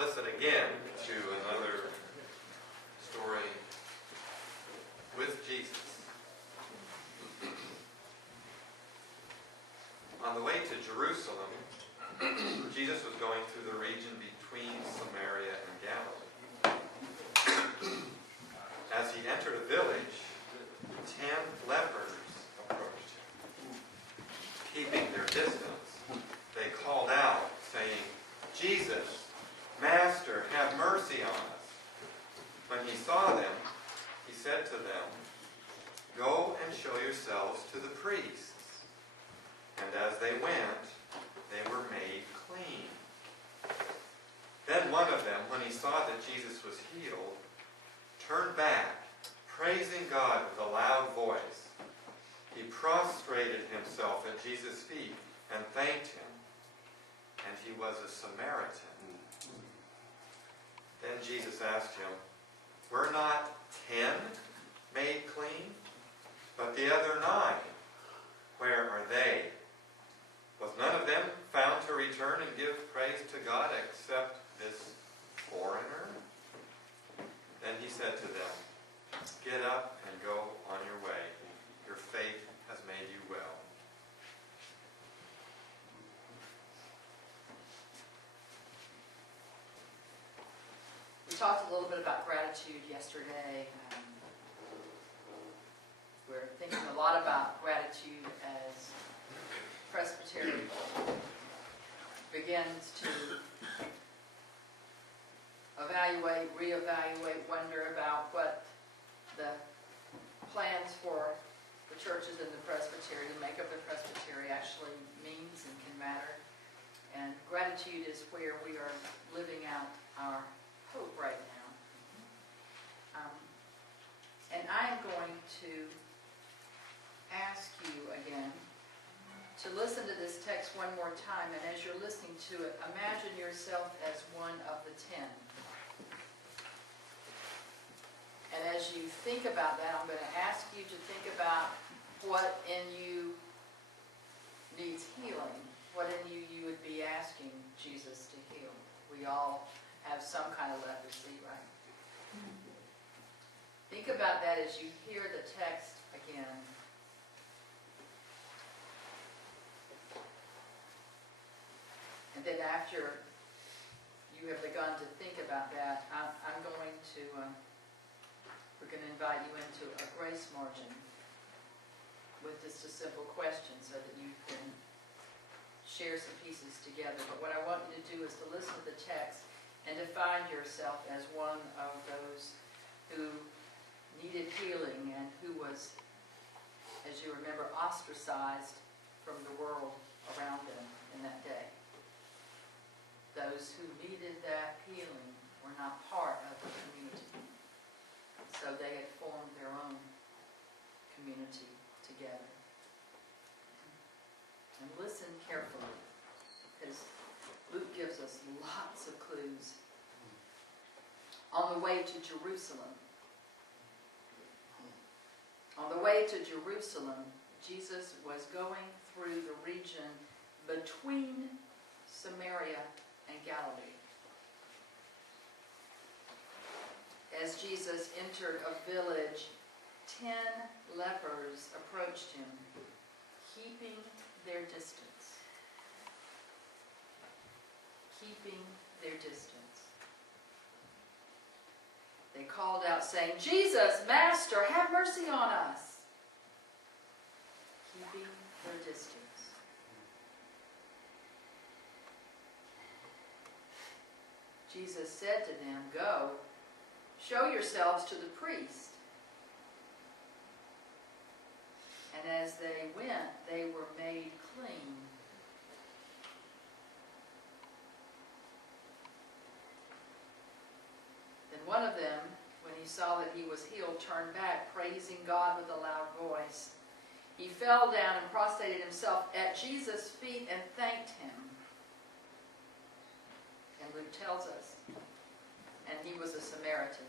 Listen again to another story with Jesus. On the way to Jerusalem, Jesus was going through the region between Samaria and Galilee. As he entered a village, 10 lepers approached him. Keeping their distance, they called out, saying, "Jesus, Master, have mercy on us." When he saw them, he said to them, "Go and show yourselves to the priests." And as they went, they were made clean. Then one of them, when he saw that Jesus was healed, turned back, praising God with a loud voice. He prostrated himself at Jesus' feet and thanked him. And he was a Samaritan. Then Jesus asked him, "Were not 10 made clean? But the other 9, where are they? Was none of them found to return and give praise to God except this foreigner?" Then he said to them, "Get up and go on your way. Your faith has made you well." We talked a little bit about gratitude yesterday. We're thinking a lot about gratitude as Presbytery begins to evaluate, reevaluate, wonder about what the plans for the churches in the Presbytery, the makeup of the Presbytery actually means and can matter. And gratitude is where we are living out our hope right now. And I am going to ask you again to listen to this text one more time, and as you're listening to it, imagine yourself as one of the 10. And as you think about that, I'm going to ask you to think about what in you needs healing, what in you would be asking Jesus to heal. We all have some kind of leprosy, right? Think about that as you hear the text again. And then after you have begun to think about that, we're going to invite you into a grace margin with just a simple question so that you can share some pieces together. But what I want you to do is to listen to the text and to find yourself as one of those who needed healing and who was, as you remember, ostracized from the world around them in that day. Those who needed that healing were not part of the community. So they had formed their own community together. And listen carefully, because Luke gives us lots of clues. On the way to Jerusalem. On the way to Jerusalem, Jesus was going through the region between Samaria and Galilee. As Jesus entered a village, 10 lepers approached him, keeping their distance. Keeping their distance. They called out saying, "Jesus, Master, have mercy on us." Keeping their distance. Jesus said to them, "Go, show yourselves to the priest." And as they went, they were made clean. Then one of them, when he saw that he was healed, turned back, praising God with a loud voice. He fell down and prostrated himself at Jesus' feet and thanked him. And Luke tells us, and he was a Samaritan.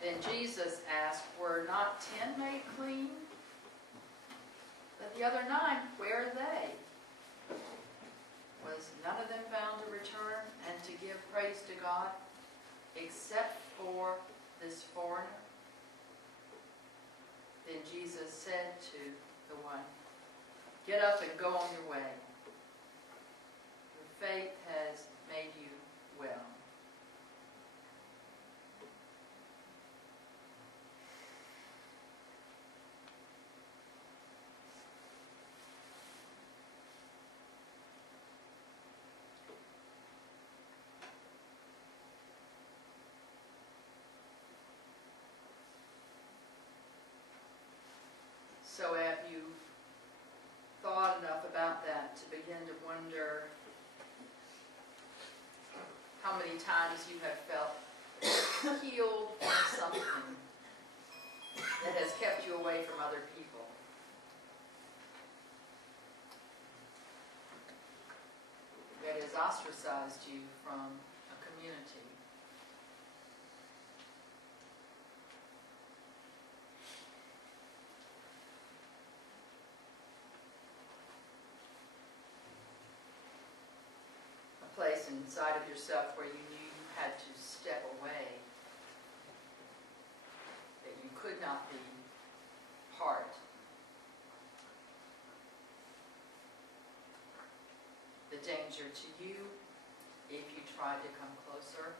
Then Jesus asked, "Were not 10 made clean? But the other 9, where are they?" except for this foreigner? Then Jesus said to the one, get up and go on your way. Your faith has made you well. So have you thought enough about that to begin to wonder how many times you have felt healed from something that has kept you away from other people? That has ostracized you from a community? Place inside of yourself where you knew you had to step away, that you could not be part. The danger to you if you tried to come closer.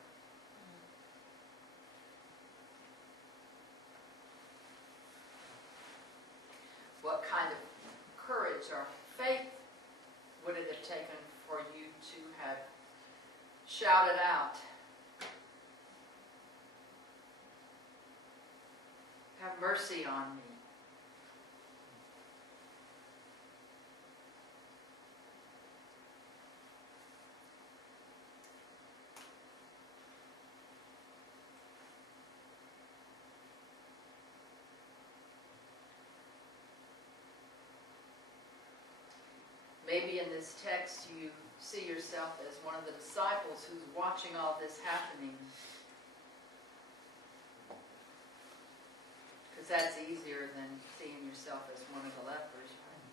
What kind of courage or faith would it have taken for you to have shouted out, have mercy on me? Maybe in this text you see yourself as one of the disciples who's watching all this happening. Because that's easier than seeing yourself as one of the lepers, right?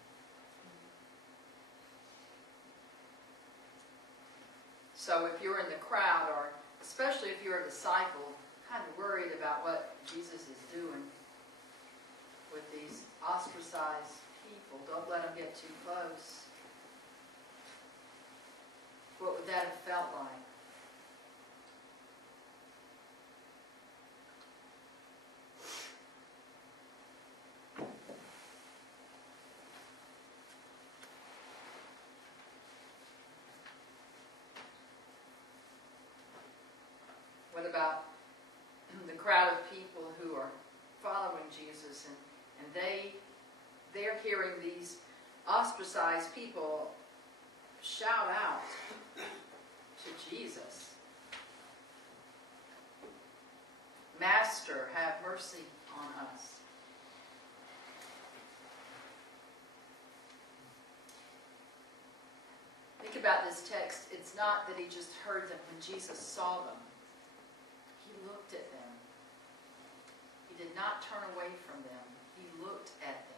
So if you're in the crowd, or especially if you're a disciple, kind of worried about what Jesus is doing with these ostracized people, don't let them get too close. What would that have felt like? What about the crowd of people who are following Jesus, and they're hearing these ostracized people shout out to Jesus, Master, have mercy on us. Think about this text. It's not that he just heard them when Jesus saw them. He looked at them. He did not turn away from them. He looked at them.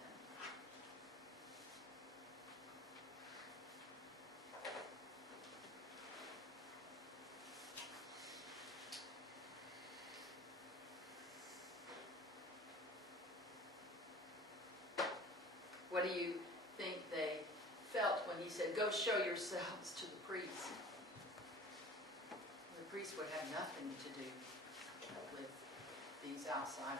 What do you think they felt when he said, go show yourselves to the priest? The priest would have nothing to do with these outsiders.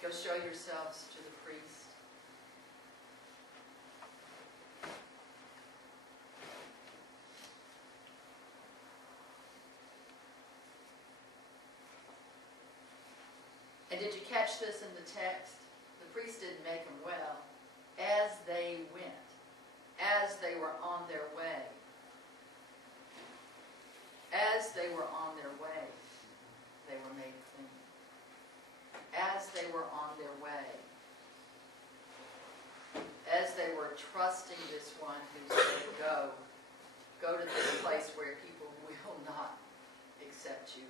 Go show yourselves to the priest. And did you catch this in the text? The priest didn't make them well. As they went, as they were on their way, as they were on their way, they were made clean. As they were on their way, as they were trusting this one who said, go to this place where people will not accept you,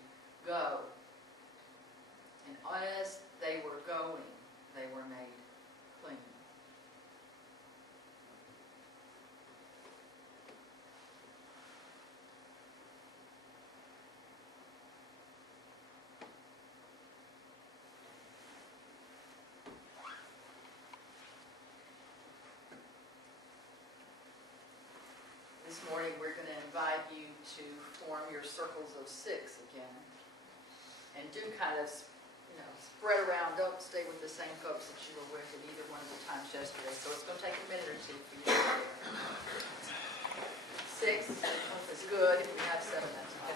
go. And as they were going, they were made clean. this morning, we're going to invite you to form your circles of 6 again. And do kind of, spread around. Don't stay with the same folks that you were with at either one of the times yesterday. So it's going to take a minute or two for you to get there. 6 is good. If we have 7, that's